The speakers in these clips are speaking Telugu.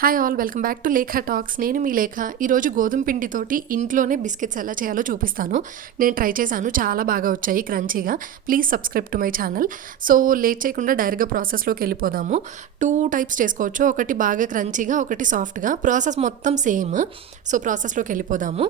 Hi all welcome back to Lekha talks నేను మీ లేఖ ఈరోజు గోధుమ పిండితోటి ఇంట్లోనే బిస్కెట్స్ ఎలా చేయాలో చూపిస్తాను. నేను ట్రై చేశాను చాలా బాగా వచ్చాయి క్రంచీగా. Please subscribe to my channel so late చేయకుండా డైరెక్ట్గా ప్రాసెస్లోకి వెళ్ళిపోదాము. టూ టైప్స్ చేసుకోవచ్చు. ఒకటి బాగా క్రంచీగా ఒకటి సాఫ్ట్గా ప్రాసెస్ మొత్తం సేమ్ సో ప్రాసెస్లోకి వెళ్ళిపోదాము.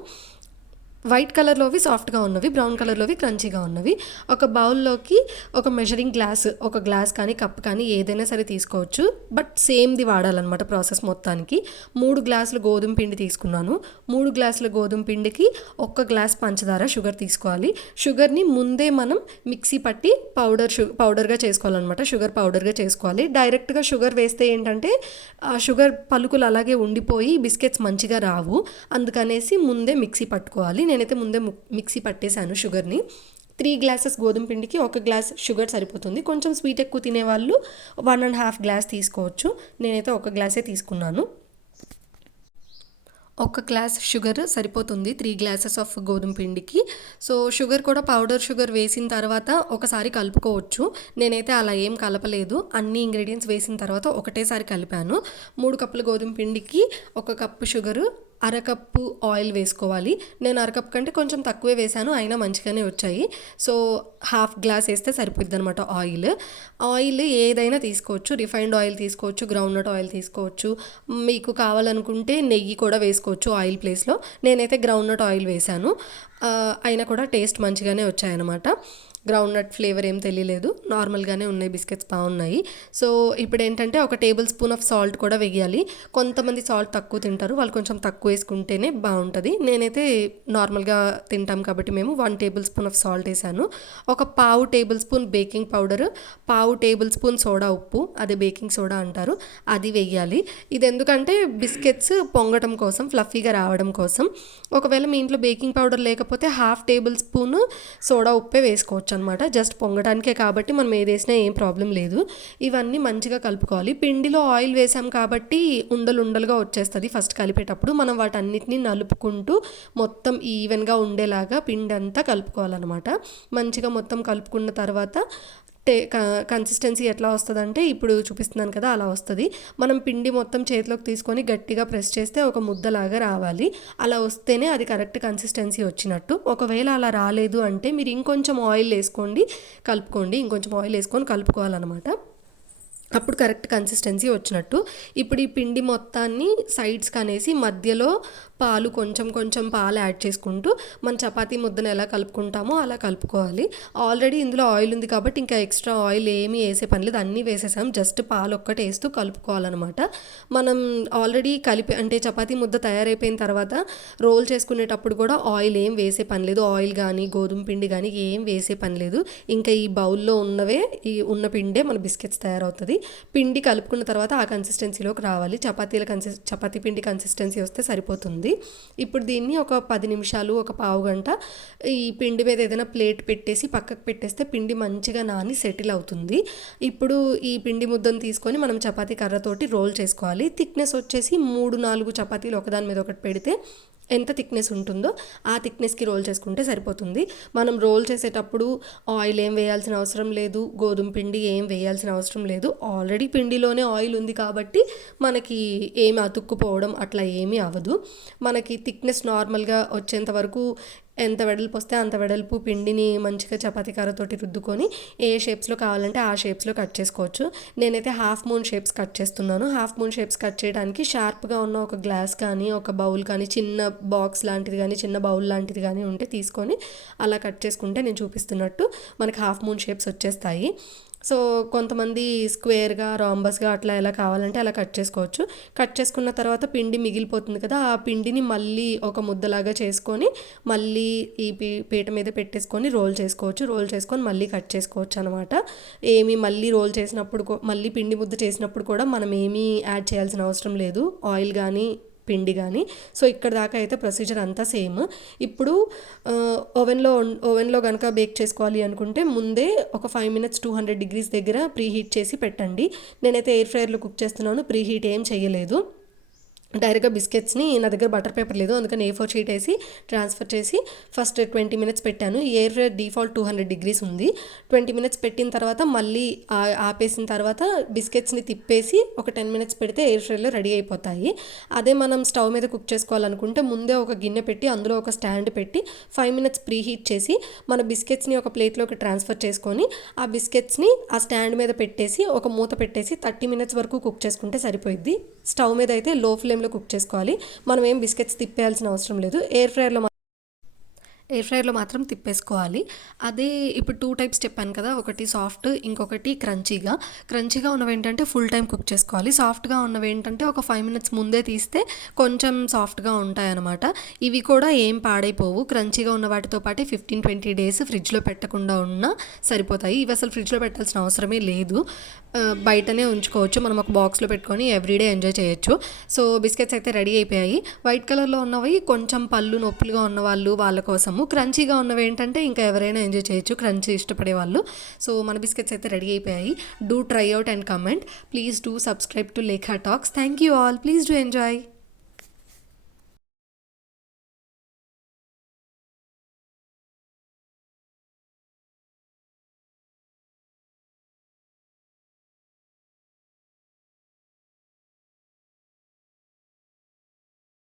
వైట్ కలర్లోవి సాఫ్ట్గా ఉన్నవి బ్రౌన్ కలర్లోవి క్రంచీగా ఉన్నవి. ఒక బౌల్లోకి ఒక మెజరింగ్ గ్లాస్ ఒక గ్లాస్ కానీ కప్ కానీ ఏదైనా సరే తీసుకోవచ్చు. బట్ సేమ్ది వాడాలన్నమాట ప్రాసెస్ మొత్తానికి. మూడు గ్లాసులు గోధుమ పిండి తీసుకున్నాను. మూడు గ్లాసుల గోధుమ పిండికి ఒక్క గ్లాస్ పంచదార షుగర్ తీసుకోవాలి. షుగర్ని ముందే మనం మిక్సీ పట్టి పౌడర్ షు పౌడర్గా చేసుకోవాలన్నమాట. షుగర్ పౌడర్గా చేసుకోవాలి. డైరెక్ట్గా షుగర్ వేస్తే ఏంటంటే ఆ షుగర్ పలుకులు అలాగే ఉండిపోయి బిస్కెట్స్ మంచిగా రావు. అందుకనేసి ముందే మిక్సీ పట్టుకోవాలి. నేనైతే ముందే మిక్సీ పట్టేశాను షుగర్ని. త్రీ గ్లాసెస్ గోధుమ పిండికి ఒక గ్లాస్ షుగర్ సరిపోతుంది. కొంచెం స్వీట్ ఎక్కువ తినేవాళ్ళు వన్ అండ్ హాఫ్ గ్లాస్ తీసుకోవచ్చు. నేనైతే ఒక గ్లాసే తీసుకున్నాను. ఒక గ్లాస్ షుగర్ సరిపోతుంది త్రీ గ్లాసెస్ ఆఫ్ గోధుమ పిండికి. సో షుగర్ కూడా పౌడర్ షుగర్ వేసిన తర్వాత ఒకసారి కలుపుకోవచ్చు. నేనైతే అలా ఏం కలపలేదు. అన్ని ఇంగ్రీడియంట్స్ వేసిన తర్వాత ఒకటేసారి కలిపాను. మూడు కప్పుల గోధుమ పిండికి ఒక కప్పు షుగరు అరకప్పు ఆయిల్ వేసుకోవాలి. నేను అరకప్ కంటే కొంచెం తక్కువే వేశాను అయినా మంచిగానే వచ్చాయి. సో హాఫ్ గ్లాస్ వేస్తే సరిపోద్ది అనమాట ఆయిల్. ఆయిల్ ఏదైనా తీసుకోవచ్చు రిఫైన్డ్ ఆయిల్ తీసుకోవచ్చు గ్రౌండ్నట్ ఆయిల్ తీసుకోవచ్చు. మీకు కావాలనుకుంటే నెయ్యి కూడా వేసుకోవచ్చు ఆయిల్ ప్లేస్లో. నేనైతే గ్రౌండ్నట్ ఆయిల్ వేశాను. అయినా కూడా టేస్ట్ మంచిగానే వచ్చాయన్నమాట. గ్రౌండ్ నట్ ఫ్లేవర్ ఏం తెలియలేదు. నార్మల్గానే ఉన్నాయి బిస్కెట్స్ బాగున్నాయి. సో ఇప్పుడు ఏంటంటే ఒక టేబుల్ స్పూన్ ఆఫ్ సాల్ట్ కూడా వేయాలి. కొంతమంది సాల్ట్ తక్కువ తింటారు. వాళ్ళు కొంచెం తక్కువ వేసుకుంటేనే బాగుంటుంది. నేనైతే నార్మల్గా తింటాం కాబట్టి మేము one tablespoon of salt వేసాను. ఒక పావు టేబుల్ స్పూన్ బేకింగ్ పౌడర్ పావు టేబుల్ స్పూన్ సోడా ఉప్పు అదే బేకింగ్ సోడా అంటారు. అది వేయాలి. ఇది ఎందుకంటే బిస్కెట్స్ పొంగటం కోసం ఫ్లఫీగా రావడం కోసం. ఒకవేళ మీ ఇంట్లో బేకింగ్ పౌడర్ లేకపోతే హాఫ్ టేబుల్ స్పూన్ సోడా ఉప్పే వేసుకోవచ్చు. అనమాట జస్ట్ పొంగడానికే కాబట్టి మనం ఏది ఏం ప్రాబ్లం లేదు. ఇవన్నీ మంచిగా కలుపుకోవాలి. పిండిలో ఆయిల్ వేసాం కాబట్టి ఉండలు ఉండలుగా వచ్చేస్తుంది ఫస్ట్ కలిపేటప్పుడు. మనం వాటన్నిటిని నలుపుకుంటూ మొత్తం ఈవెన్గా ఉండేలాగా పిండి అంతా కలుపుకోవాలన్నమాట. మంచిగా మొత్తం కలుపుకున్న తర్వాత టే కన్సిస్టెన్సీ ఎట్లా వస్తుందంటే ఇప్పుడు చూపిస్తున్నాను కదా అలా వస్తుంది. మనం పిండి మొత్తం చేతిలోకి తీసుకొని గట్టిగా ప్రెస్ చేస్తే ఒక ముద్దలాగా రావాలి. అలా వస్తేనే అది కరెక్ట్ కన్సిస్టెన్సీ వచ్చినట్టు. ఒకవేళ అలా రాలేదు అంటే మీరు ఇంకొంచెం ఆయిల్ వేసుకోండి కలుపుకోండి. ఇంకొంచెం ఆయిల్ వేసుకొని కలుపుకోవాలన్నమాట. అప్పుడు కరెక్ట్ కన్సిస్టెన్సీ వచ్చినట్టు. ఇప్పుడు ఈ పిండి మొత్తాన్ని సైడ్స్కి అనేసి మధ్యలో పాలు కొంచెం కొంచెం పాలు యాడ్ చేసుకుంటూ మన చపాతీ ముద్దను ఎలా కలుపుకుంటామో అలా కలుపుకోవాలి. ఆల్రెడీ ఇందులో ఆయిల్ ఉంది కాబట్టి ఇంకా ఎక్స్ట్రా ఆయిల్ ఏమీ వేసే పని లేదు. అన్నీ వేసేసాం. జస్ట్ పాలు ఒక్కటి వేస్తూ కలుపుకోవాలన్నమాట. మనం ఆల్రెడీ కలిపి అంటే చపాతీ ముద్ద తయారైపోయిన తర్వాత రోల్ చేసుకునేటప్పుడు కూడా ఆయిల్ ఏం వేసే పని లేదు. ఆయిల్ కానీ గోధుమ పిండి కానీ ఏం వేసే పని లేదు. ఇంకా ఈ బౌల్లో ఉన్నవే ఈ ఉన్న పిండే మన బిస్కెట్స్ తయారవుతుంది. పిండి కలుపుకున్న తర్వాత ఆ కన్సిస్టెన్సీలోకి రావాలి. చపాతీల కన్సిస్ చపాతీ పిండి కన్సిస్టెన్సీ వస్తే సరిపోతుంది. ఇప్పుడు దీన్ని ఒక పది నిమిషాలు ఒక పావు గంట ఈ పిండి మీద ఏదైనా ప్లేట్ పెట్టేసి పక్కకు పెట్టేస్తే పిండి మంచిగా నాని సెటిల్ అవుతుంది. ఇప్పుడు ఈ పిండి ముద్దను తీసుకొని మనం చపాతీ కర్రతోటి రోల్ చేసుకోవాలి. థిక్నెస్ వచ్చేసి మూడు నాలుగు చపాతీలు ఒకదాని మీద ఒకటి పెడితే ఎంత థిక్నెస్ ఉంటుందో ఆ థిక్నెస్కి రోల్ చేసుకుంటే సరిపోతుంది. మనం రోల్ చేసేటప్పుడు ఆయిల్ ఏం వేయాల్సిన అవసరం లేదు గోధుమ పిండి ఏం వేయాల్సిన అవసరం లేదు. ఆల్రెడీ పిండిలోనే ఆయిల్ ఉంది కాబట్టి మనకి ఏమి అతుక్కుపోవడం అట్లా ఏమీ అవ్వదు. మనకి థిక్నెస్ నార్మల్గా వచ్చేంత వరకు ఎంత వెడల్పు వస్తే అంత వెడల్పు పిండిని మంచిగా చపాతీ కారతోటి రుద్దుకొని ఏ షేప్స్లో కావాలంటే ఆ షేప్స్లో కట్ చేసుకోవచ్చు. నేనైతే హాఫ్ మూన్ షేప్స్ కట్ చేస్తున్నాను. హాఫ్ మూన్ షేప్స్ కట్ చేయడానికి షార్ప్గా ఉన్న ఒక గ్లాస్ కానీ ఒక బౌల్ కానీ చిన్న బాక్స్ లాంటిది కానీ చిన్న బౌల్ లాంటిది కానీ ఉంటే తీసుకొని అలా కట్ చేసుకుంటే నేను చూపిస్తున్నట్టు మనకి హాఫ్ మూన్ షేప్స్ వచ్చేస్తాయి. సో కొంతమంది స్క్వేర్గా రాంబస్గా అట్లా ఎలా కావాలంటే అలా కట్ చేసుకోవచ్చు. కట్ చేసుకున్న తర్వాత పిండి మిగిలిపోతుంది కదా ఆ పిండిని మళ్ళీ ఒక ముద్దలాగా చేసుకొని మళ్ళీ ఈ పీ పీట మీద పెట్టేసుకొని రోల్ చేసుకోవచ్చు. రోల్ చేసుకొని మళ్ళీ కట్ చేసుకోవచ్చు అనమాట ఏమి మళ్ళీ రోల్ చేసినప్పుడు మళ్ళీ పిండి ముద్ద చేసినప్పుడు కూడా మనం ఏమీ యాడ్ చేయాల్సిన అవసరం లేదు. ఆయిల్ కానీ పిండి కానీ సో ఇక్కడ దాకా అయితే ప్రొసీజర్ అంతా సేమ్. ఇప్పుడు ఓవెన్లో ఓవెన్లో కనుక బేక్ చేసుకోవాలి అనుకుంటే ముందే ఒక five minutes two hundred degrees దగ్గర ప్రీ హీట్ చేసి పెట్టండి. నేనైతే ఎయిర్ ఫ్రైయర్లో కుక్ చేస్తున్నాను ప్రీ హీట్ ఏం చేయలేదు డైరెక్ట్గా బిస్కెట్స్ని నా దగ్గర బటర్ పేపర్ లేదు. అందుకని ఏ ఫోర్ షీట్ వేసి ట్రాన్స్ఫర్ చేసి ఫస్ట్ ట్వంటీ మినిట్స్ పెట్టాను. Air fryer default two hundred degrees ఉంది. ట్వంటీ మినిట్స్ పెట్టిన తర్వాత మళ్ళీ ఆపేసిన తర్వాత బిస్కెట్స్ని తిప్పేసి ఒక టెన్ మినిట్స్ పెడితే ఎయిర్ ఫ్రైలో రెడీ అయిపోతాయి. అదే మనం స్టవ్ మీద కుక్ చేసుకోవాలనుకుంటే ముందే ఒక గిన్నె పెట్టి అందులో ఒక స్టాండ్ పెట్టి ఫైవ్ మినిట్స్ ప్రీ హీట్ చేసి మన బిస్కెట్స్ని ఒక ప్లేట్లోకి ట్రాన్స్ఫర్ చేసుకొని ఆ బిస్కెట్స్ని ఆ స్టాండ్ మీద పెట్టేసి ఒక మూత పెట్టేసి థర్టీ మినిట్స్ వరకు కుక్ చేసుకుంటే సరిపోయిద్ది. స్టవ్ మీద అయితే లో ఫ్లేమ్లో కుక్ చేసుకోవాలి. మనం ఏం బిస్కెట్స్ తిప్పేయాల్సిన అవసరం లేదు. ఎయిర్ ఫ్రైర్లో ఎయిర్ ఫ్రైర్లో మాత్రం తిప్పేసుకోవాలి. అదే ఇప్పుడు టూ టైప్స్ చెప్పాను కదా ఒకటి సాఫ్ట్ ఇంకొకటి క్రంచీగా క్రంచీగా ఉన్నవి ఏంటంటే ఫుల్ టైం కుక్ చేసుకోవాలి. సాఫ్ట్గా ఉన్నవి ఏంటంటే ఒక ఫైవ్ మినిట్స్ ముందే తీస్తే కొంచెం సాఫ్ట్గా ఉంటాయన్నమాట. ఇవి కూడా ఏం పాడైపోవు. క్రంచీగా ఉన్న వాటితో పాటు ఫిఫ్టీన్ ట్వంటీ డేస్ ఫ్రిడ్జ్లో పెట్టకుండా ఉన్నా సరిపోతాయి. ఇవి అసలు ఫ్రిడ్జ్లో పెట్టాల్సిన అవసరమే లేదు. బయటనే ఉంచుకోవచ్చు. మనం ఒక బాక్స్లో పెట్టుకొని ఎవ్రీడే ఎంజాయ్ చేయొచ్చు. సో బిస్కెట్స్ అయితే రెడీ అయిపోయాయి. వైట్ కలర్లో ఉన్నవి కొంచెం పళ్ళు నొప్పులుగా ఉన్న వాళ్ళు వాళ్ళ కోసము. క్రంచీగా ఉన్నవి ఏంటంటే ఇంకా ఎవరైనా ఎంజాయ్ చేయొచ్చు. క్రంచీ ఇష్టపడే వాళ్ళు. సో మన బిస్కెట్స్ అయితే రెడీ అయిపోయాయి. Do try out and comment please do subscribe to Lekha talks thank you all please do enjoy